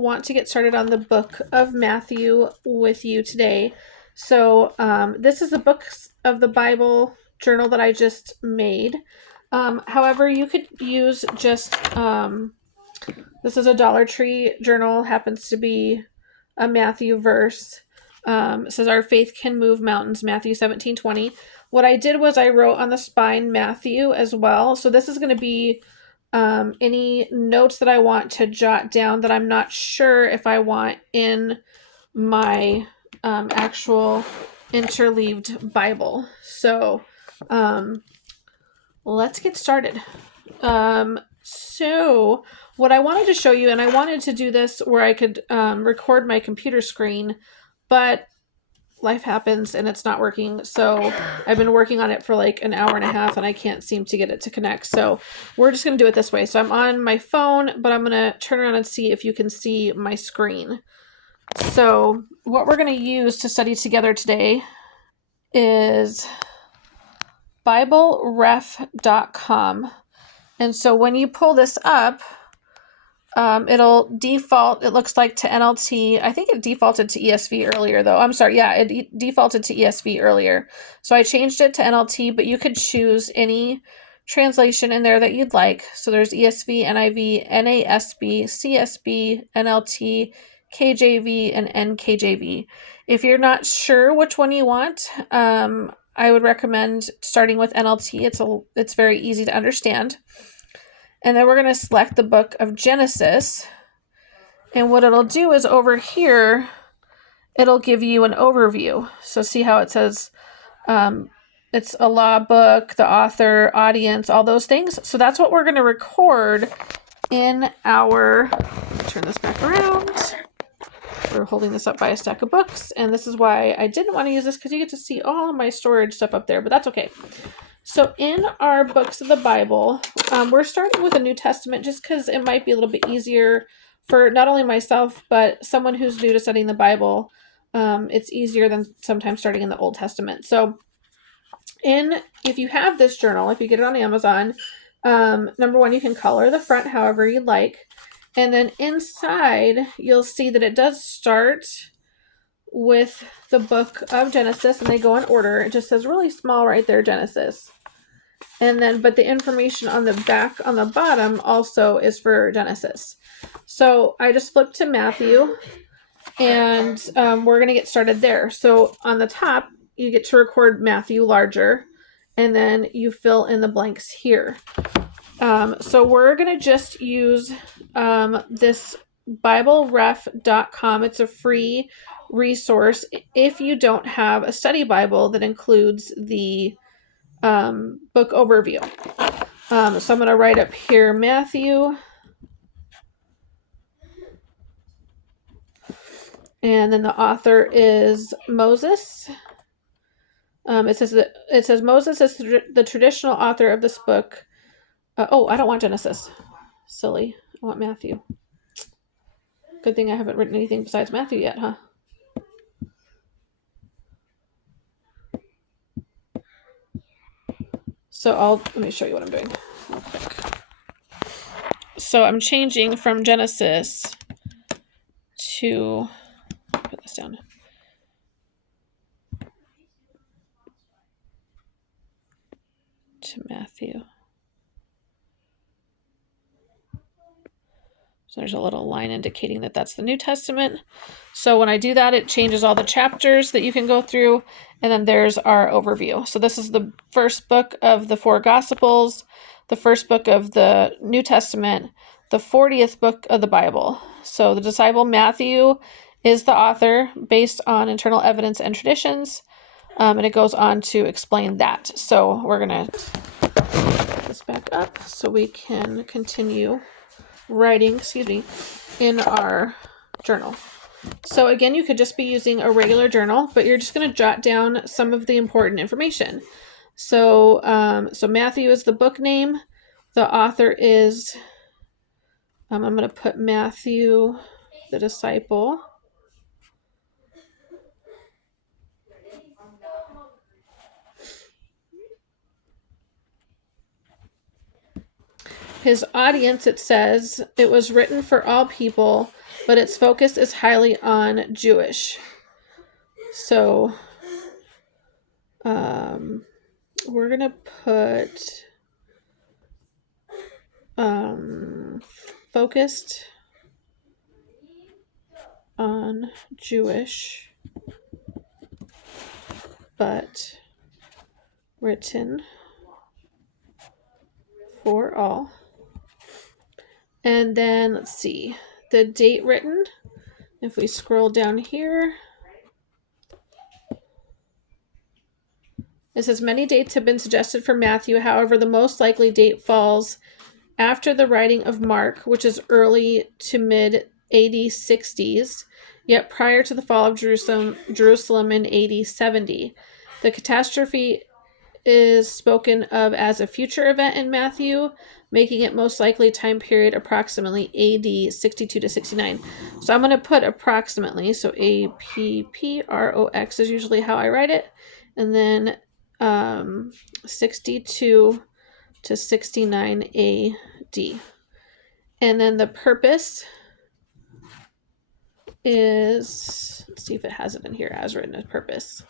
want to get started on the book of Matthew with you today. So this is the books of the Bible journal that I just made. However, you could use just, this is a Dollar Tree journal, happens to be a Matthew verse. It says, our faith can move mountains, Matthew 17:20. What I did was I wrote on the spine Matthew as well. So this is going to be any notes that I want to jot down that I'm not sure if I want in my actual Interleaved Bible. So let's get started. So what I wanted to show you, and I wanted to do this where I could record my computer screen, but life happens and it's not working. So I've been working on it for like an hour and a half and I can't seem to get it to connect. So we're just going to do it this way. So I'm on my phone, but I'm going to turn around and see if you can see my screen. So what we're going to use to study together today is BibleRef.com. And so when you pull this up, it'll default, it looks like, to NLT. I think it defaulted to ESV earlier, though. I'm sorry. Yeah, it defaulted to ESV earlier. So I changed it to NLT, but you could choose any translation in there that you'd like. So there's ESV, NIV, NASB, CSB, NLT, KJV, and NKJV. If you're not sure which one you want, I would recommend starting with NLT. It's very easy to understand. And then we're going to select the book of Genesis. And what it'll do is over here, it'll give you an overview. So see how it says it's a law book, the author, audience, all those things. So that's what we're going to record in our, turn this back around. We're holding this up by a stack of books. And this is why I didn't want to use this, because you get to see all of my storage stuff up there, but that's okay. So in our books of the Bible, we're starting with the New Testament just because it might be a little bit easier for not only myself, but someone who's new to studying the Bible. It's easier than sometimes starting in the Old Testament. So if you have this journal, if you get it on Amazon, number one, you can color the front however you like. And then inside, you'll see that it does start with the book of Genesis, and they go in order. It just says really small right there, Genesis. And then, but the information on the back, on the bottom, also is for Genesis. So I just flipped to Matthew, and we're going to get started there. So on the top, you get to record Matthew larger, and then you fill in the blanks here. So we're going to just use this BibleRef.com. It's a free resource if you don't have a study Bible that includes the book overview. So I'm going to write up here Matthew, and then the author is Moses. It says Moses is the traditional author of this book. I don't want Genesis. Silly. I want Matthew. Good thing I haven't written anything besides Matthew yet, huh? So let me show you what I'm doing real quick. So I'm changing from Genesis to, put this down, to Matthew. So there's a little line indicating that that's the New Testament. So when I do that, it changes all the chapters that you can go through. And then there's our overview. So this is the first book of the 4 Gospels, the first book of the New Testament, the 40th book of the Bible. So the disciple Matthew is the author based on internal evidence and traditions. And it goes on to explain that. So we're going to put this back up so we can continue writing, in our journal. So again, you could just be using a regular journal, but you're just going to jot down some of the important information. So, so Matthew is the book name. The author is, I'm going to put Matthew, the disciple. His audience, it says, it was written for all people, but its focus is highly on Jewish. So we're going to put focused on Jewish, but written for all. And then let's see, the date written, if we scroll down here, it says many dates have been suggested for Matthew. However, the most likely date falls after the writing of Mark, which is early to mid AD 60s, yet prior to the fall of Jerusalem in AD 70. The catastrophe is spoken of as a future event in Matthew, making it most likely time period approximately AD 62 to 69. So I'm going to put approximately, so APPROX is usually how I write it, and then 62 to 69 AD. And then the purpose is, let's see if it has it in here as written as purpose.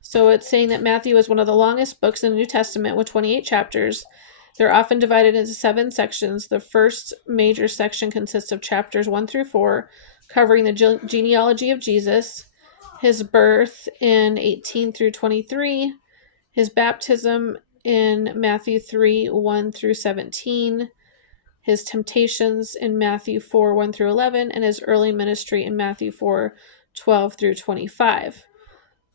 So it's saying that Matthew is one of the longest books in the New Testament with 28 chapters. They're often divided into 7 sections. The first major section consists of chapters 1 through 4, covering the genealogy of Jesus, his birth in 18 through 23, his baptism in Matthew 3, 1 through 17, his temptations in Matthew 4, 1 through 11, and his early ministry in Matthew 4, 12 through 25.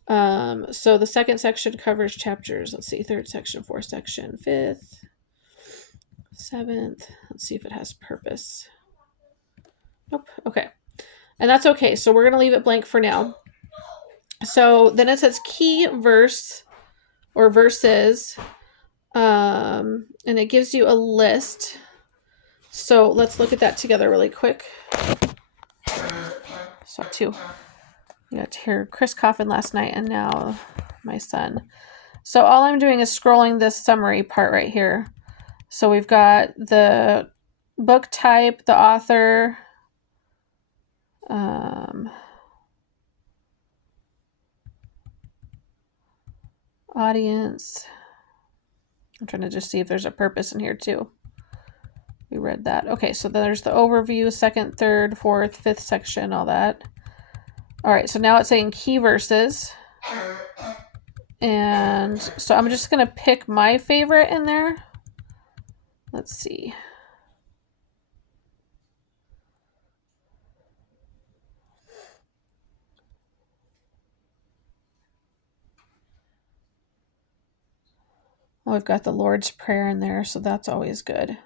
So the second section covers chapters, let's see, third section, fourth section, fifth, seventh. Let's see if it has purpose. Nope. Okay. And that's okay. So we're going to leave it blank for now. So then it says key verse or verses, and it gives you a list. So let's look at that together really quick. So two. You got to hear Chris coughing last night and now my son. So all I'm doing is scrolling this summary part right here. So we've got the book type, the author, audience. I'm trying to just see if there's a purpose in here too. We read that. Okay, so there's the overview, second, third, fourth, fifth section, all that. All right, so now it's saying key verses. And so I'm just going to pick my favorite in there. Let's see. Oh, we've got the Lord's Prayer in there, so that's always good.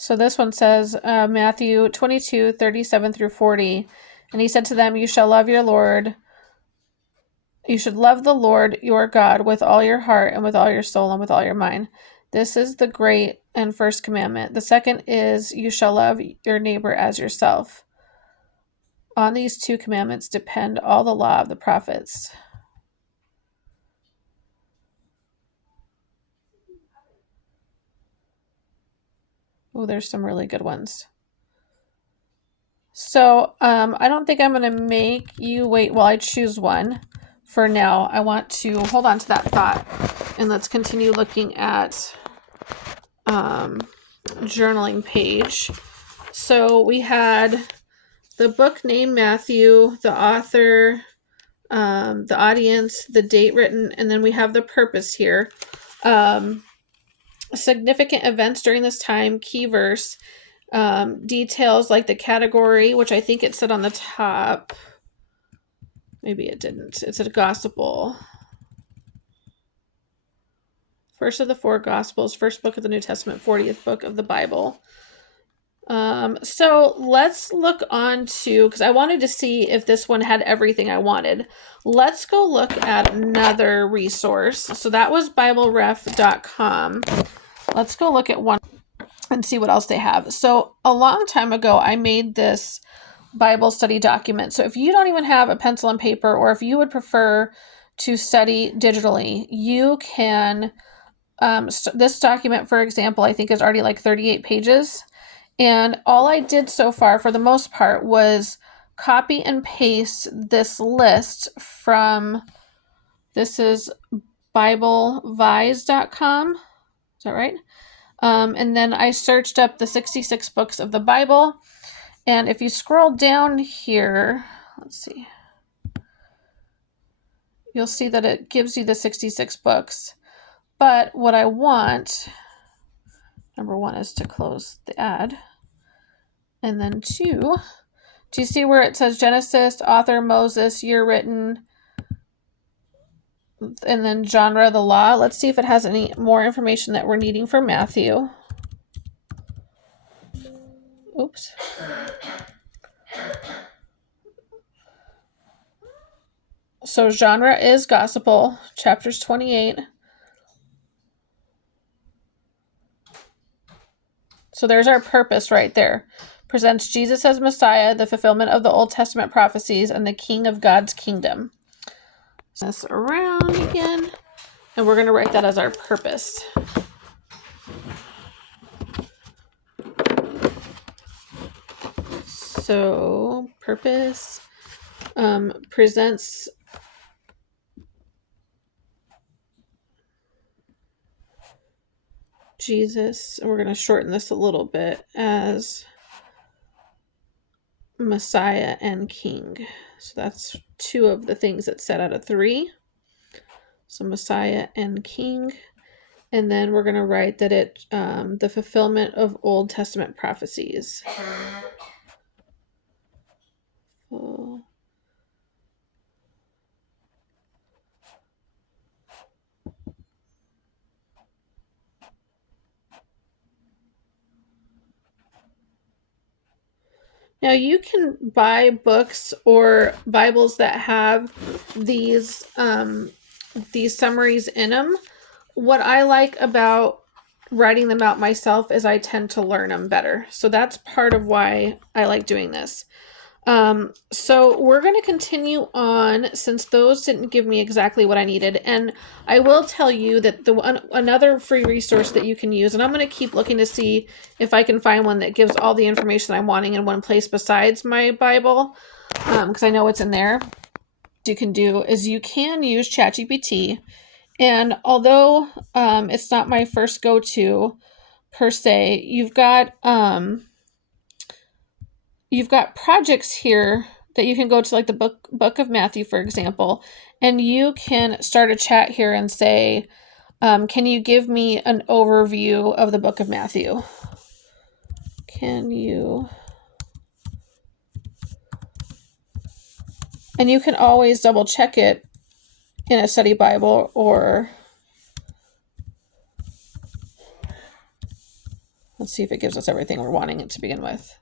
So this one says, Matthew 22, 37 through 40. And he said to them, you shall love your Lord. You should love the Lord your God with all your heart and with all your soul and with all your mind. This is the great and first commandment. The second is, you shall love your neighbor as yourself. On these 2 commandments depend all the law of the prophets. Oh, there's some really good ones. So I don't think I'm going to make you wait while I choose one. For now, I want to hold on to that thought and let's continue looking at journaling page. So we had the book name Matthew, the author, the audience, the date written, and then we have the purpose here. Significant events during this time, key verse, details like the category, which I think it said on the top. Maybe it didn't. It said gospel. First of the 4 gospels, first book of the New Testament, 40th book of the Bible. So let's look on to, because I wanted to see if this one had everything I wanted. Let's go look at another resource. So that was BibleRef.com. Let's go look at one and see what else they have. So a long time ago, I made this Bible study document. So if you don't even have a pencil and paper, or if you would prefer to study digitally, you can, this document, for example, I think is already like 38 pages. And all I did so far, for the most part, was copy and paste this list from, this is BibleVise.com. Is that right? And then I searched up the 66 books of the Bible. And if you scroll down here, let's see, you'll see that it gives you the 66 books. But what I want, number one, is to close the ad. And then two, do you see where it says Genesis, author, Moses, year written, and then genre, the law? Let's see if it has any more information that we're needing for Matthew. Oops. So genre is gospel, chapters 28. So there's our purpose right there. Presents Jesus as Messiah, the fulfillment of the Old Testament prophecies, and the King of God's kingdom. This around again, and we're going to write that as our purpose. So purpose presents Jesus, and we're going to shorten this a little bit, as Messiah and King. So that's two of the things that set out of three. So Messiah and King. And then we're going to write that it, the fulfillment of Old Testament prophecies. Oh. Now you can buy books or Bibles that have these summaries in them. What I like about writing them out myself is I tend to learn them better. So that's part of why I like doing this. So we're going to continue on, since those didn't give me exactly what I needed. And I will tell you that another free resource that you can use, and I'm going to keep looking to see if I can find one that gives all the information I'm wanting in one place besides my Bible, because I know it's in there. What you can do is you can use ChatGPT. And although it's not my first go-to per se, you've got projects here that you can go to, like the book of Matthew, for example, and you can start a chat here and say, can you give me an overview of the book of Matthew? Can you? And you can always double check it in a study Bible, or let's see if it gives us everything we're wanting it to begin with.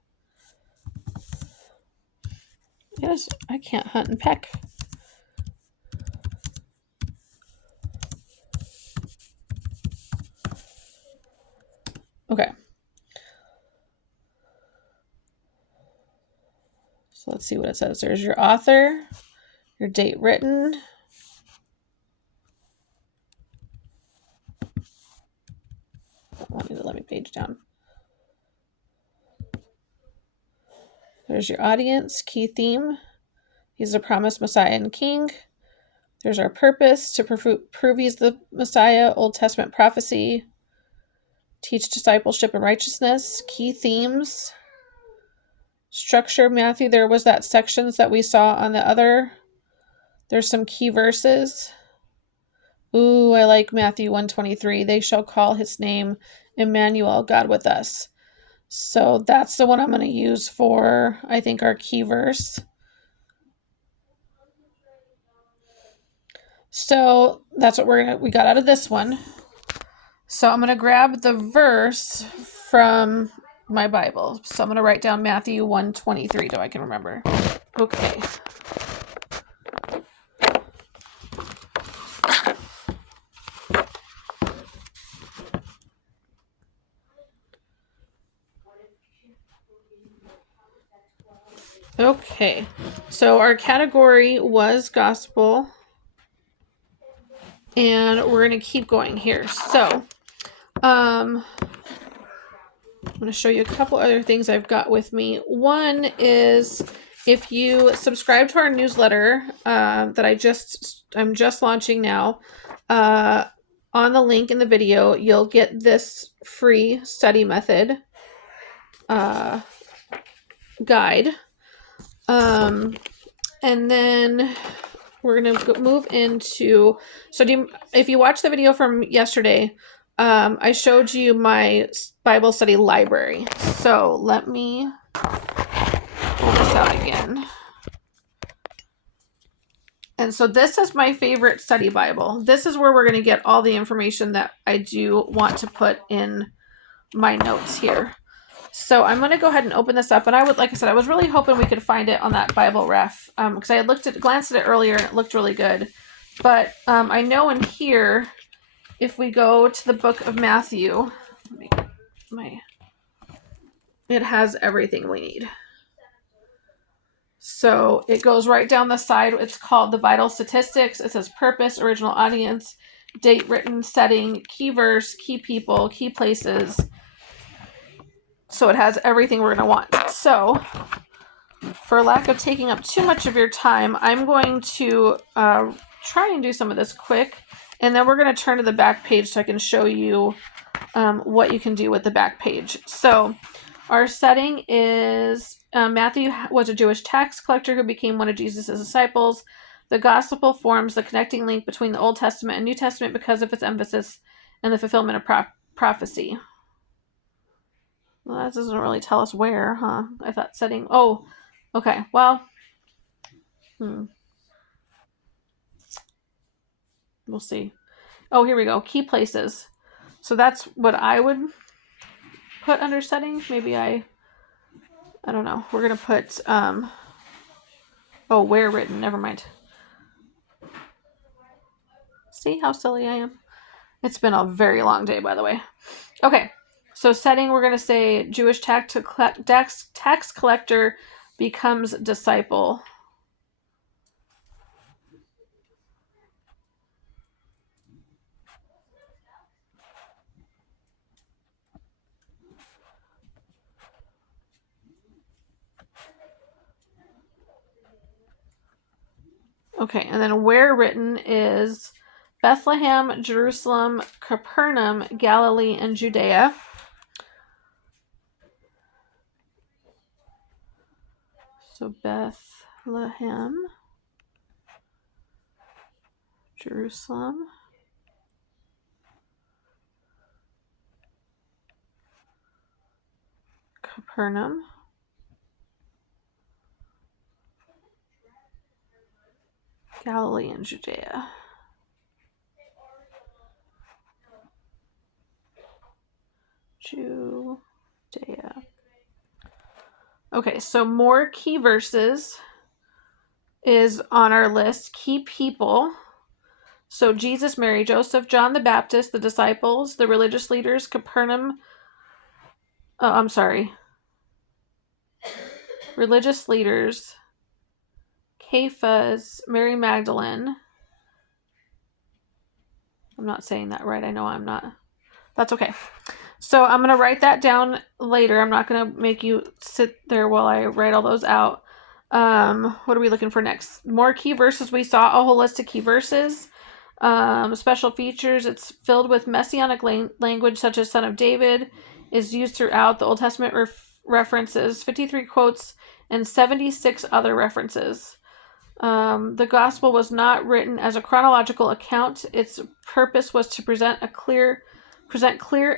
Yes, I can't hunt and peck. Okay. So let's see what it says. There's your author, your date written. I need to let me page down. There's your audience, key theme. He's the promised Messiah and King. There's our purpose, to prove he's the Messiah, Old Testament prophecy. Teach discipleship and righteousness. Key themes. Structure, Matthew, there was that sections that we saw on the other. There's some key verses. Ooh, I like Matthew 1:23. They shall call his name Emmanuel, God with us. So that's the one I'm going to use for, I think, our key verse. So that's what we got out of this one. So I'm going to grab the verse from my Bible. So I'm going to write down Matthew 1:23 so I can remember. Okay. Okay. So our category was gospel. And we're going to keep going here. So, I'm going to show you a couple other things I've got with me. One is if you subscribe to our newsletter that I'm just launching now, on the link in the video, you'll get this free study method guide. And then we're going to move into, if you watch the video from yesterday, I showed you my Bible study library. So let me pull this out again. And so this is my favorite study Bible. This is where we're going to get all the information that I do want to put in my notes here. So I'm going to go ahead and open this up. And like I said, I was really hoping we could find it on that Bible ref, because I had glanced at it earlier and it looked really good. But I know in here, if we go to the book of Matthew, it has everything we need. So it goes right down the side. It's called the Vital Statistics. It says purpose, original audience, date, written, setting, key verse, key people, key places. So it has everything we're going to want. So for lack of taking up too much of your time, I'm going to try and do some of this quick. And then we're going to turn to the back page so I can show you what you can do with the back page. So our setting is Matthew was a Jewish tax collector who became one of Jesus' disciples. The gospel forms the connecting link between the Old Testament and New Testament because of its emphasis and the fulfillment of prophecy. Well, that doesn't really tell us where, huh? I thought setting... Oh, okay. Well, we'll see. Oh, here we go. Key places. So that's what I would put under setting. Maybe I don't know. We're going to put... where written. Never mind. See how silly I am? It's been a very long day, by the way. Okay. So setting, we're going to say Jewish tax collector becomes disciple. Okay, and then where written is Bethlehem, Jerusalem, Capernaum, Galilee, and Judea. So Bethlehem, Jerusalem, Capernaum, Galilee, and Judea. Judea. Okay, so more key verses is on our list. Key people. So Jesus, Mary, Joseph, John the Baptist, the disciples, the religious leaders, Capernaum. Oh, I'm sorry. Religious leaders, Cephas, Mary Magdalene. I'm not saying that right. I know I'm not. That's okay. So I'm going to write that down later. I'm not going to make you sit there while I write all those out. What are we looking for next? More key verses. We saw a whole list of key verses. Special features. It's filled with messianic language such as Son of David is used throughout the Old Testament references, 53 quotes, and 76 other references. The gospel was not written as a chronological account. Its purpose was to present clear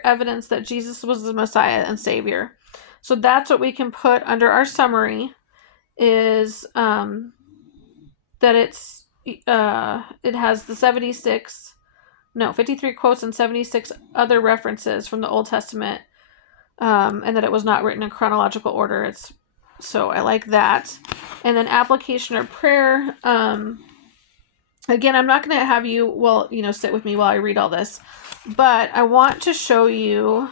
evidence that Jesus was the Messiah and Savior. So that's what we can put under our summary is that it has the 53 quotes and 76 other references from the Old Testament and that it was not written in chronological order. So I like that. And then application or prayer. Again, I'm not going to have you, sit with me while I read all this, but I want to show you,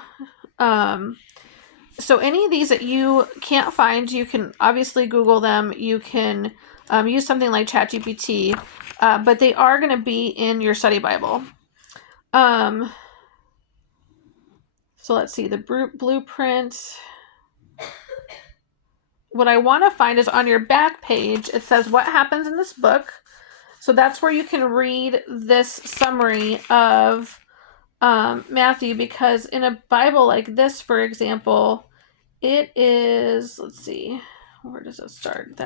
so any of these that you can't find, you can obviously Google them. You can use something like ChatGPT, but they are going to be in your study Bible. So let's see, the blueprint. What I want to find is on your back page, it says what happens in this book. So that's where you can read this summary of Matthew, because in a Bible like this, for example, it is, let's see, where does it start?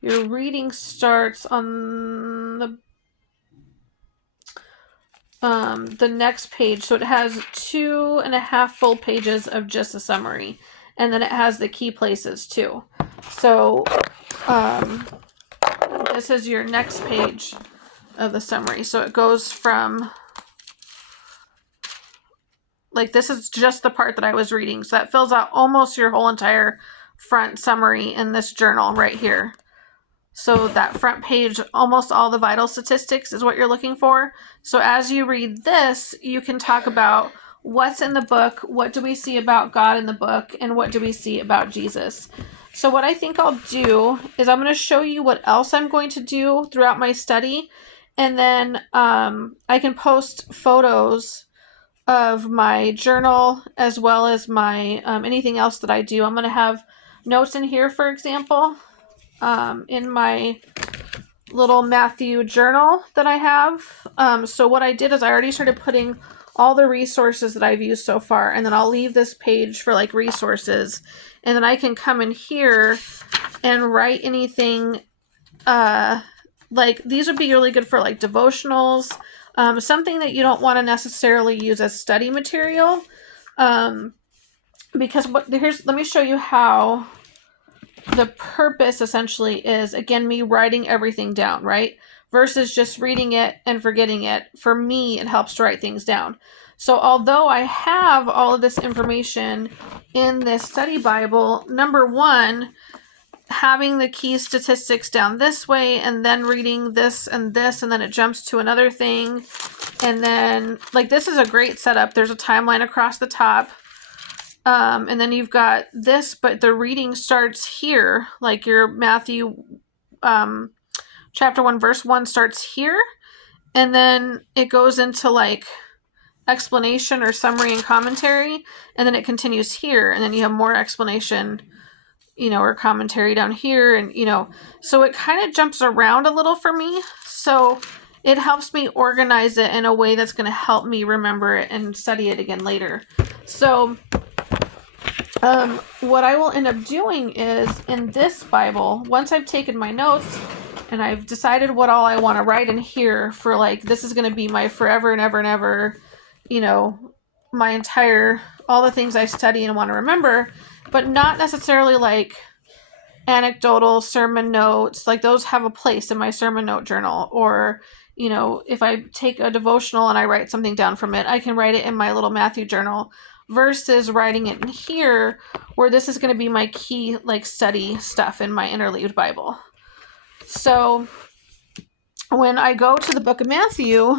Your reading starts on the next page. So it has 2.5 full pages of just a summary. And then it has the key places too. So this is your next page of the summary. So it goes from, like, this is just the part that I was reading. So that fills out almost your whole entire front summary in this journal right here. So that front page, almost all the vital statistics is what you're looking for. So as you read this, you can talk about what's in the book, what do we see about God in the book, and what do we see about Jesus. So what I think I'll do is I'm going to show you what else I'm going to do throughout my study, and then I can post photos of my journal as well as my anything else that I do. I'm going to have notes in here, for example, in my little Matthew journal that I have. So what I did is I already started putting all the resources that I've used so far, and then I'll leave this page for like resources, and then I can come in here and write anything, like these would be really good for like devotionals, something that you don't want to necessarily use as study material, because let me show you how the purpose essentially is, again, me writing everything down, right? Versus just reading it and forgetting it. For me, it helps to write things down. So although I have all of this information in this study Bible, number one, having the key statistics down this way and then reading this, and then it jumps to another thing. And then, like, this is a great setup. There's a timeline across the top. And then you've got this, but the reading starts here, like your Matthew chapter 1 verse 1 starts here, and then it goes into like explanation or summary and commentary, and then it continues here, and then you have more explanation, or commentary down here, and so it kind of jumps around a little for me, so it helps me organize it in a way that's going to help me remember it and study it again later. So what I will end up doing is, in this Bible, once I've taken my notes and I've decided what all I want to write in here for, like, this is going to be my forever and ever and ever, my entire, all the things I study and want to remember, but not necessarily like anecdotal sermon notes. Like, those have a place in my sermon note journal, or, if I take a devotional and I write something down from it, I can write it in my little Matthew journal, versus writing it in here, where this is going to be my key, like, study stuff in my Interleaved Bible. So when I go to the book of Matthew,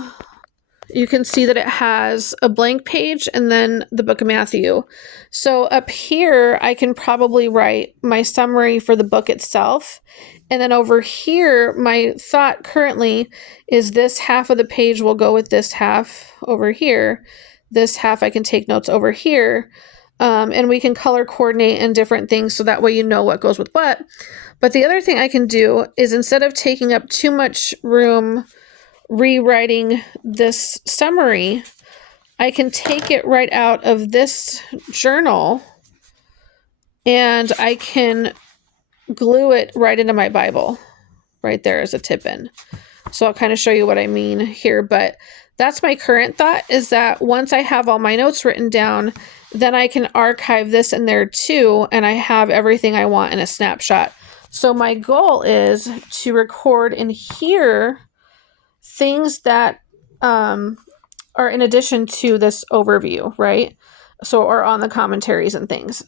you can see that it has a blank page and then the book of Matthew. So up here, I can probably write my summary for the book itself. And then over here, my thought currently is this half of the page will go with this half over here. This half I can take notes over here. And we can color coordinate and different things, so that way you know what goes with what. But the other thing I can do is, instead of taking up too much room rewriting this summary, I can take it right out of this journal and I can glue it right into my Bible right there as a tip-in. So I'll kind of show you what I mean here, but that's my current thought, is that once I have all my notes written down, then I can archive this in there too, and I have everything I want in a snapshot. So my goal is to record in here things that or in addition to this overview, right? So, or on the commentaries and things.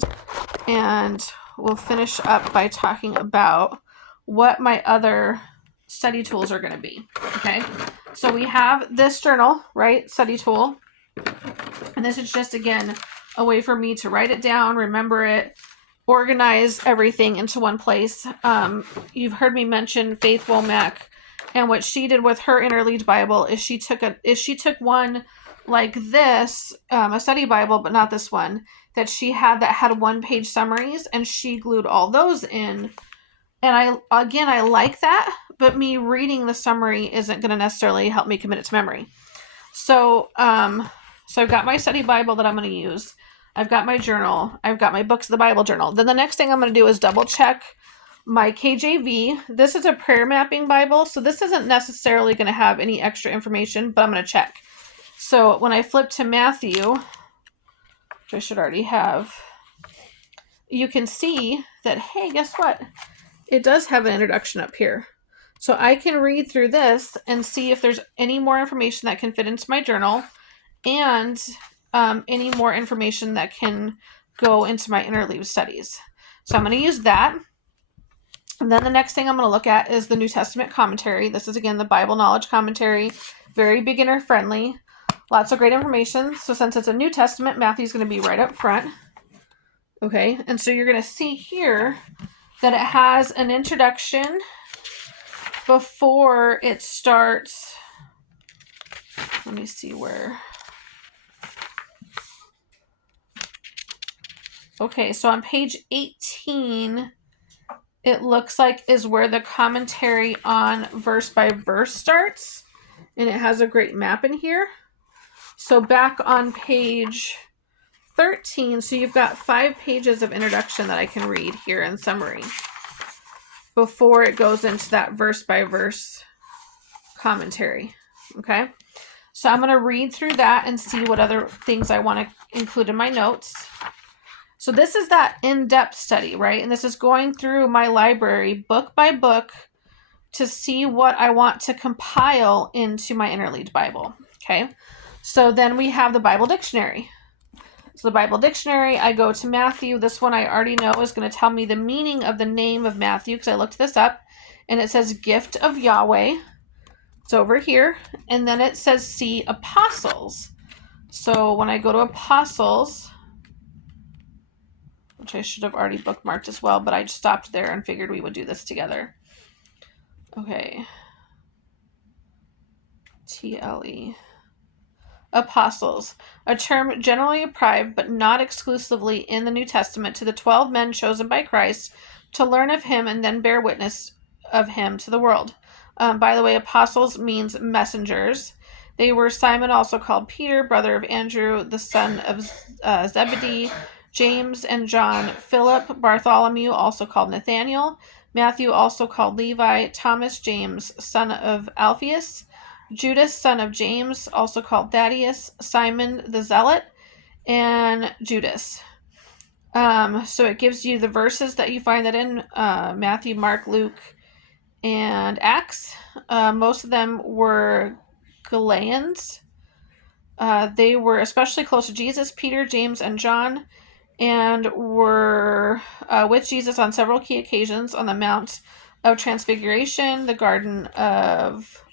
And we'll finish up by talking about what my other study tools are going to be. Okay. So we have this journal, right? Study tool. And this is just, again, a way for me to write it down, remember it, organize everything into one place. You've heard me mention Faith Womack, and what she did with her Interleaved Bible is she took one like this, a study Bible, but not this one, that she had that had 1-page summaries, and she glued all those in. And I like that, but me reading the summary isn't going to necessarily help me commit it to memory. So I've got my study Bible that I'm going to use. I've got my journal. I've got my Books of the Bible journal. Then the next thing I'm going to do is double check my KJV. This is a prayer mapping Bible, so this isn't necessarily going to have any extra information, but I'm going to check. So when I flip to Matthew, which I should already have, you can see that, hey, guess what? It does have an introduction up here. So I can read through this and see if there's any more information that can fit into my journal, and any more information that can go into my Interleaved studies. So I'm going to use that. And then the next thing I'm going to look at is the New Testament commentary. This is, again, the Bible Knowledge Commentary. Very beginner friendly. Lots of great information. So since it's a New Testament, Matthew's going to be right up front. Okay, and so you're going to see here that it has an introduction before it starts. Let me see where. Okay, so on page 18, it looks like is where the commentary on verse by verse starts. And it has a great map in here. So back on page 13, so you've got 5 pages of introduction that I can read here in summary before it goes into that verse by verse commentary. Okay, so I'm going to read through that and see what other things I want to include in my notes. So this is that in-depth study, right? And this is going through my library book by book to see what I want to compile into my Interleaved Bible. Okay, so then we have the Bible Dictionary. So the Bible Dictionary, I go to Matthew. This one I already know is going to tell me the meaning of the name of Matthew, because I looked this up, and it says gift of Yahweh. It's over here. And then it says see apostles. So when I go to apostles, which I should have already bookmarked as well, but I just stopped there and figured we would do this together. Okay. TLE. Apostles, a term generally applied but not exclusively in the New Testament to the 12 men chosen by Christ to learn of him and then bear witness of him to the world. By the way, apostles means messengers. They were Simon, also called Peter, brother of Andrew, the son of Zebedee, James and John, Philip, Bartholomew, also called Nathaniel, Matthew, also called Levi, Thomas, James, son of Alphaeus, Judas, son of James, also called Thaddeus, Simon the Zealot, and Judas. So it gives you the verses that you find that in Matthew, Mark, Luke, and Acts. Most of them were Galileans. They were especially close to Jesus, Peter, James, and John, and were with Jesus on several key occasions on the Mount of Transfiguration, the Garden of,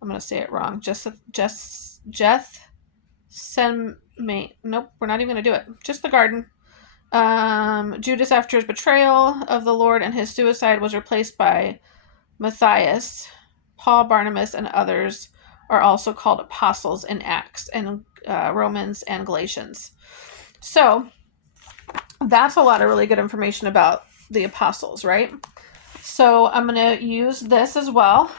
I'm going to say it wrong, nope, we're not even going to do it. Just the garden. Judas, after his betrayal of the Lord and his suicide, was replaced by Matthias. Paul, Barnabas, and others are also called apostles in Acts and Romans and Galatians. So that's a lot of really good information about the apostles, right? So I'm going to use this as well.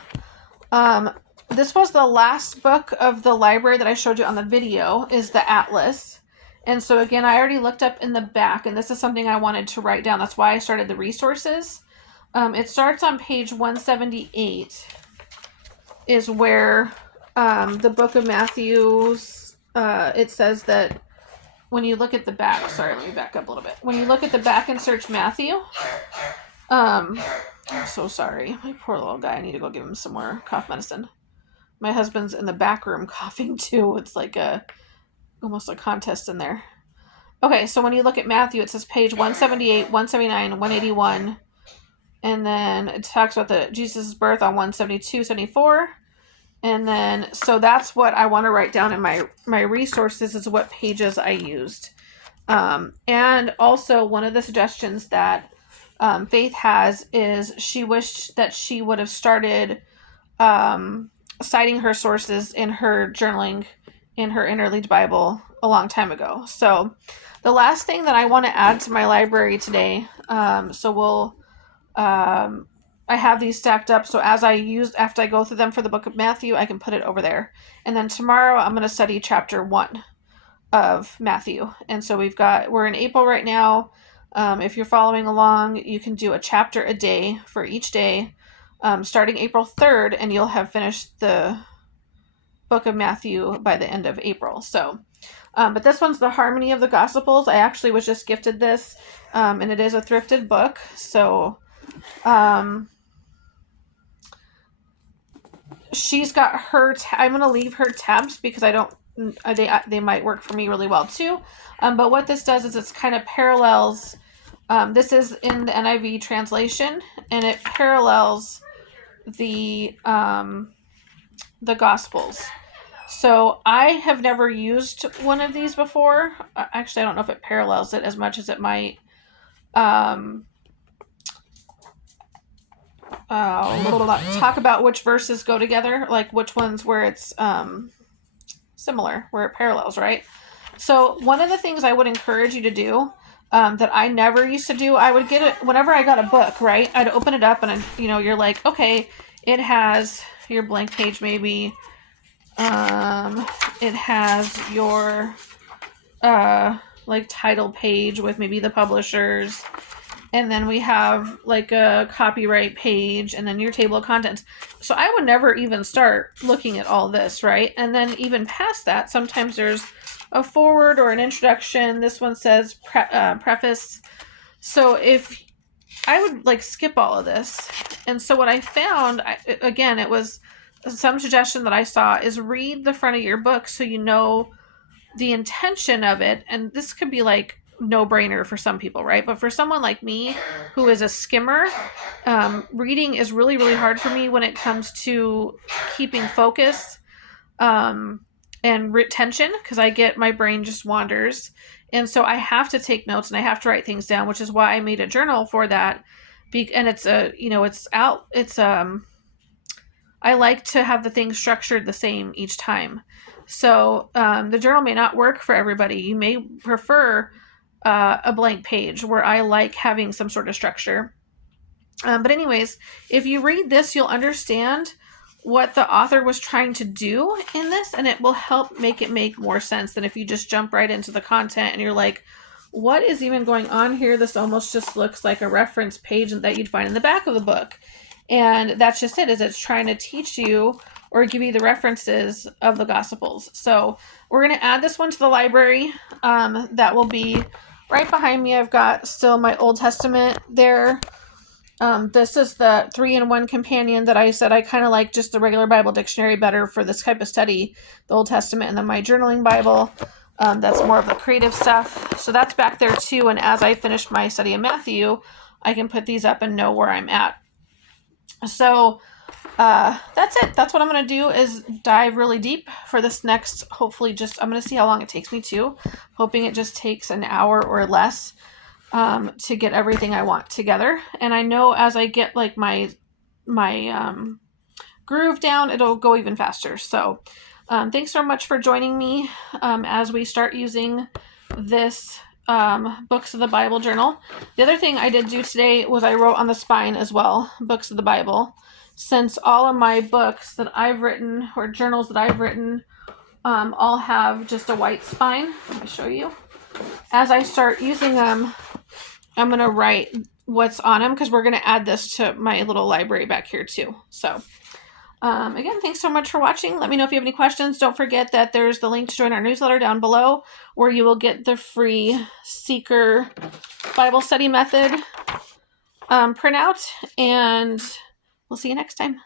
This was the last book of the library that I showed you on the video, is the Atlas. And so again, I already looked up in the back, and this is something I wanted to write down. That's why I started the resources. It starts on page 178 is where the book of Matthew's, it says that when you look at the back, sorry, let me back up a little bit. When you look at the back and search Matthew, I'm so sorry. My poor little guy, I need to go give him some more cough medicine. My husband's in the back room coughing too. It's like almost a contest in there. Okay, so when you look at Matthew, it says page 178, 179, 181. And then it talks about Jesus' birth on 172, 74. And then, so that's what I want to write down in my resources, is what pages I used. And also one of the suggestions that Faith has is she wished that she would have started citing her sources in her journaling in her Interleaved Bible a long time ago. So the last thing that I want to add to my library today, I have these stacked up, so after I go through them for the book of Matthew, I can put it over there. And then tomorrow I'm going to study chapter 1 of Matthew. And so we're in April right now. If you're following along, you can do a chapter a day for each day, starting April 3rd, and you'll have finished the book of Matthew by the end of April. So, but this one's the Harmony of the Gospels. I actually was just gifted this, and it is a thrifted book. So, she's got I'm going to leave her tabs because they might work for me really well too. But what this does is it's kind of parallels. This is in the NIV translation, and it parallels the Gospels. So I have never used one of these before. Actually, I don't know if it parallels it as much as it might. Talk about which verses go together, like which ones where it's similar, where it parallels, right? So one of the things I would encourage you to do that I never used to do, I would get it whenever I got a book, right? I'd open it up and you're like, okay, it has your blank page maybe. It has your like title page with maybe the publishers, and then we have like a copyright page, and then your table of contents. So I would never even start looking at all this, right? And then even past that, sometimes there's a foreword or an introduction. This one says preface. So if I would like skip all of this. And so what I found, again, it was some suggestion that I saw, is read the front of your book so you know the intention of it. And this could be like no-brainer for some people, right? But for someone like me who is a skimmer, reading is really, really hard for me when it comes to keeping focus and retention, because my brain just wanders. And so I have to take notes and I have to write things down, which is why I made a journal for that. And I like to have the things structured the same each time. So the journal may not work for everybody. You may prefer a blank page, where I like having some sort of structure. But anyways, if you read this, you'll understand what the author was trying to do in this, and it will help make it make more sense than if you just jump right into the content and you're like, what is even going on here? This almost just looks like a reference page that you'd find in the back of the book. And that's just it, is it's trying to teach you or give you the references of the Gospels. So we're going to add this one to the library. That will be right behind me. I've got still my Old Testament there. This is the 3-in-1 companion that I said I kind of like just the regular Bible dictionary better for this type of study, the Old Testament, and then my journaling Bible. That's more of the creative stuff. So that's back there too. And as I finish my study of Matthew, I can put these up and know where I'm at. So that's it. That's what I'm going to do, is dive really deep for this next, hopefully I'm going to see how long it takes me to, hoping it just takes an hour or less to get everything I want together. And I know as I get like my groove down, it'll go even faster. So thanks so much for joining me as we start using this Books of the Bible journal. The other thing I did do today was I wrote on the spine as well, Books of the Bible, since all of my books that I've written or journals that I've written all have just a white spine. Let me show you. As I start using them, I'm going to write what's on them, because we're going to add this to my little library back here too. So again, thanks so much for watching. Let me know if you have any questions. Don't forget that there's the link to join our newsletter down below, where you will get the free Seeker Bible Study Method printout, and we'll see you next time.